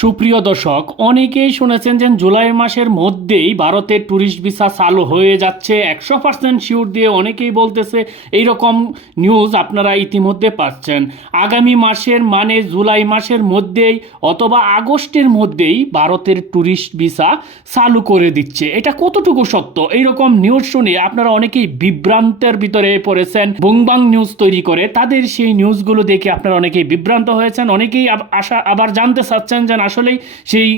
সুপ্রিয় দর্শক, অনেকেই শুনেছেন যে জুলাই মাসের মধ্যেই ভারতের ট্যুরিস্ট ভিসা চালু হয়ে যাচ্ছে 100% শিওর দিয়ে অনেকেই বলতেছে। এইরকম নিউজ আপনারা ইতিমধ্যে পাচ্ছেন। আগামী মাসের মানে জুলাই মাসের মধ্যেই অথবা আগস্টের মধ্যেই ভারতের ট্যুরিস্ট ভিসা চালু করে দিচ্ছে। এটা কতটুকু সত্য? এইরকম নিউজ শুনে আপনারা অনেকেই বিভ্রান্তের ভিতরে পড়েছেন। বুংবাং নিউজ তৈরি করে তাদের সেই নিউজগুলো দেখে আপনারা অনেকেই বিভ্রান্ত হয়েছেন। অনেকেই আবার জানতে চাচ্ছেন যে আসলেই সেই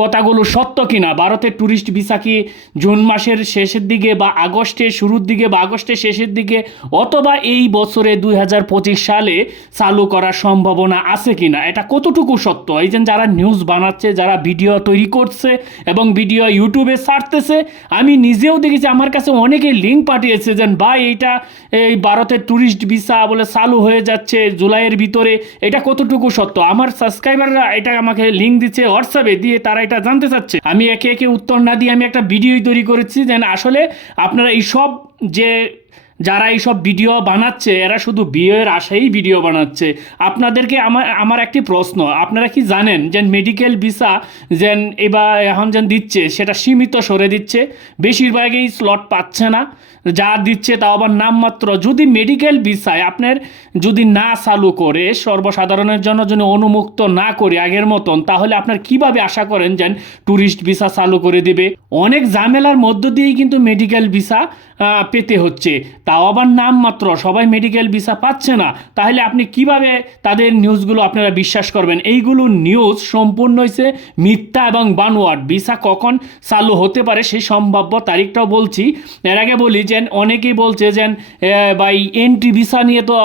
কথাগুলো সত্য কিনা। ভারতের ট্যুরিস্ট ভিসা কি জুন মাসের শেষের দিকে বা আগস্টের শুরুর দিকে বা আগস্টের শেষের দিকে অথবা এই বছরে 2025 সালে চালু করার সম্ভাবনা আছে কিনা, এটা কতটুকু সত্য? এই যে যারা নিউজ বানাচ্ছে, যারা ভিডিও তৈরি করছে এবং ভিডিও ইউটিউবে ছাড়তেছে, আমি নিজেও দেখেছি, আমার কাছে অনেকে লিঙ্ক পাঠিয়েছে যে ভাই এইটা এই ভারতের ট্যুরিস্ট ভিসা বলে চালু হয়ে যাচ্ছে জুলাইয়ের ভিতরে, এটা কতটুকু সত্য? আমার সাবস্ক্রাইবাররা এটা আমাকে লিঙ্ক দিচ্ছে হোয়াটসঅ্যাপে, দিয়ে তারা এটা জানতে চাচ্ছে। আমি একে একে উত্তর না দিয়ে আমি একটা ভিডিওই তৈরি করেছি যে আসলে আপনারা এইসব যে যারা এইসব ভিডিও বানাচ্ছে এরা শুধু বিয়ের আশাই ভিডিও বানাচ্ছে। আপনাদেরকে আমার একটি প্রশ্ন, আপনারা কি জানেন যে মেডিকেল ভিসা যেন এবার এখন যেন দিচ্ছে সেটা সীমিত সরে দিচ্ছে, বেশিরভাগই স্লট পাচ্ছে না, যা দিচ্ছে তাও আবার নামমাত্র। যদি মেডিকেল ভিসায় আপনার যদি না চালু করে, সর্বসাধারণের জন্য যদি অনুমুক্ত না করে আগের মতন, তাহলে আপনার কিভাবে আশা করেন যেন ট্যুরিস্ট ভিসা চালু করে দিবে? অনেক ঝামেলার মধ্য দিয়েই কিন্তু মেডিকেল ভিসা পেতে হচ্ছে, তাও আবার নামমাত্র। সবাই মেডিকেল ভিসা পাচ্ছে না, তাহলে আপনি কিভাবে তাদের নিউজগুলো আপনারা বিশ্বাস করবেন? এইগুলো নিউজ সম্পূর্ণ হয়েছে মিথ্যা এবং বানোয়াট। ভিসা কখন চালু হতে পারে সেই সম্ভাব্য তারিখটাও বলছি। এর আগে বলি যে অনেকেই বলছে যে ভাই এন্ট্রি ভিসা নিয়ে তো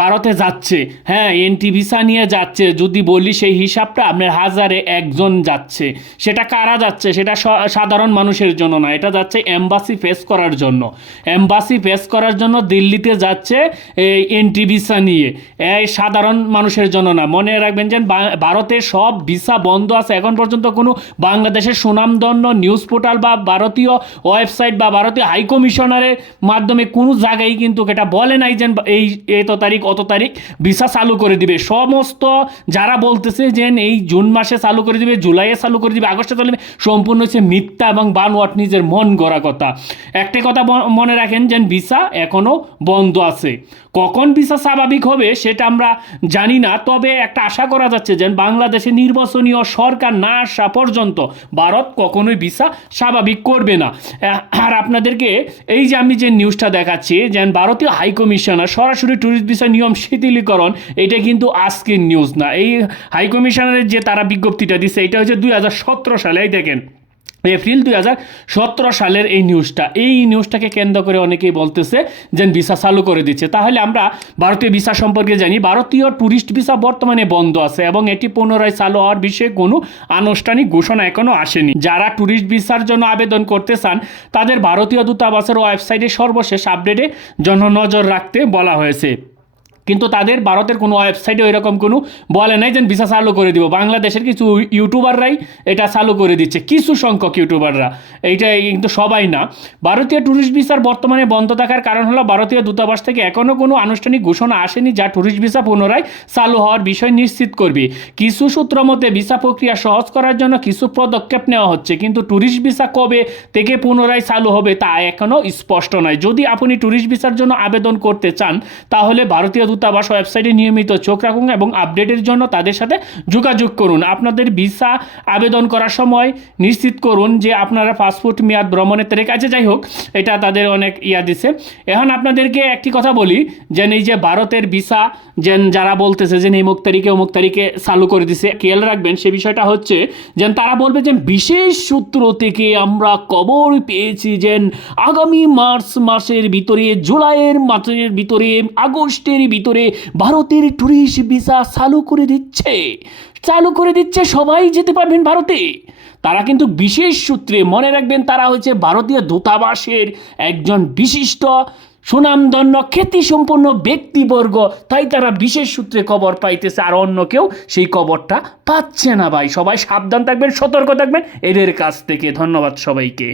ভারতে যাচ্ছে। হ্যাঁ, এন্ট্রি ভিসা নিয়ে যাচ্ছে, যদি বলি সেই হিসাবটা আপনার 1000-এ একজন যাচ্ছে। সেটা কারা যাচ্ছে? সেটা সাধারণ মানুষের জন্য না, এটা যাচ্ছে এম্বাসি ফেস করার জন্য। এম্বাসি ফেস করার জন্য দিল্লিতে যাচ্ছে এই এন্ট্রি ভিসা নিয়ে, এই সাধারণ মানুষের জন্য না। মনে রাখবেন যে ভারতের সব ভিসা বন্ধ আছে। এখন পর্যন্ত কোনো বাংলাদেশের সুনামধন্য নিউজ পোর্টাল বা ভারতীয় ওয়েবসাইট বা ভারতীয় হাইকমিশনারের মাধ্যমে কোনো জায়গায় কিন্তু এটা বলে নাই যে এই এত তারিখ অত তারিখ ভিসা চালু করে দিবে। সমস্ত যারা বলতেছে যে এই জুন মাসে চালু করে দিবে, জুলাইয়ে চালু করে দিবে, আগস্টে চালু দিবে, সম্পূর্ণ হচ্ছে মিথ্যা এবং বানোয়াট, নিজের মন গড়া কথা। একটা কথা মনে রাখেন যে ভিসা এখনও বন্ধ আছে। কখন ভিসা স্বাভাবিক হবে সেটা আমরা জানি না, তবে একটা আশা করা যাচ্ছে যে বাংলাদেশে নির্বাচনীয় সরকার না আসা পর্যন্ত ভারত কখনোই ভিসা স্বাভাবিক করবে না। আর আপনাদেরকে এই যে আমি যে নিউজটা দেখাচ্ছি যে ভারতীয় হাইকমিশনার সরাসরি ট্যুরিস্ট ভিসা নিয়ম শিথিলীকরণ, এটা কিন্তু আজকের নিউজ না। এই হাইকমিশনারের যে তারা বিজ্ঞপ্তিটা দিচ্ছে এটা হচ্ছে 2017 সালে। এই দেখেন, এপ্রিল 2017 সালের এই নিউজটাকে কেন্দ্র করে অনেকেই বলতেছে যে ভিসা চালু করে দিচ্ছে। তাহলে আমরা ভারতীয় ভিসা সম্পর্কে জানি, ভারতীয় ট্যুরিস্ট ভিসা বর্তমানে বন্ধ আছে এবং এটি পুনরায় চালু হওয়ার বিষয়ে কোনো আনুষ্ঠানিক ঘোষণা এখনও আসেনি। যারা ট্যুরিস্ট ভিসার জন্য আবেদন করতে চান তাদের ভারতীয় দূতাবাসের ওয়েবসাইটে সর্বশেষ আপডেটে নজর রাখতে বলা হয়েছে, কিন্তু তাদের ভারতের কোনো ওয়েবসাইটে ওইরকম কোনো বলে নাই যে ভিসা চালু করে দিব। বাংলাদেশের কিছু ইউটিউবাররাই এটা চালু করে দিচ্ছে, কিছু সংখ্যক ইউটিউবাররা, এইটা কিন্তু সবাই না। ভারতীয় ট্যুরিস্ট ভিসার বর্তমানে বন্ধ থাকার কারণ হলো ভারতীয় দূতাবাস থেকে এখনও কোনো আনুষ্ঠানিক ঘোষণা আসেনি যা ট্যুরিস্ট ভিসা পুনরায় চালু হওয়ার বিষয় নিশ্চিত করবে। কিছু সূত্র মতে ভিসা প্রক্রিয়া সহজ করার জন্য কিছু পদক্ষেপ নেওয়া হচ্ছে, কিন্তু ট্যুরিস্ট ভিসা কবে থেকে পুনরায় চালু হবে তা এখনও স্পষ্ট নয়। যদি আপনি ট্যুরিস্ট ভিসার জন্য আবেদন করতে চান তাহলে ভারতীয় দূতাবাস ওয়েবসাইটে নিয়মিত চোখ রাখুন এবং আপডেটের জন্য তাদের সাথে যোগাযোগ করুন। আপনাদের ভিসা আবেদন করার সময় নিশ্চিত করুন যে আপনারা পাসপোর্ট মেয়াদ ভ্রমণের তারিখ আছে। যাই হোক, এটা তাদের অনেক দিছে। এখন আপনাদেরকে একটি কথা বলি যে এই যে ভারতের ভিসা যারা বলতেছে যে অমুক তারিখে চালু করে দিছে, খেয়াল রাখবেন সে বিষয়টা হচ্ছে যে তারা বলবে যে বিশেষ সূত্র থেকে আমরা খবর পেয়েছি যে আগামী মার্চ মাসের ভিতরে, জুলাইয়ের মাসের ভিতরে, আগস্টের ভিতরে ভারতের ট্যুরিস্ট ভিসা চালু করে দিচ্ছে, সবাই যেতে পারবেন ভারতে। তারা কিন্তু বিশেষ সূত্রে, মনে রাখবেন তারা হচ্ছে ভারতীয় দূতাবাসের একজন বিশিষ্ট সুনামধন্য খ্যাতিসম্পন্ন ব্যক্তিবর্গ, তাই তারা বিশেষ সূত্রে খবর পাইতেছে, আর অন্য কেউ সেই খবরটা পাচ্ছে না। ভাই সবাই সাবধান থাকবেন, সতর্ক থাকবেন এদের কাছ থেকে। ধন্যবাদ সবাইকে।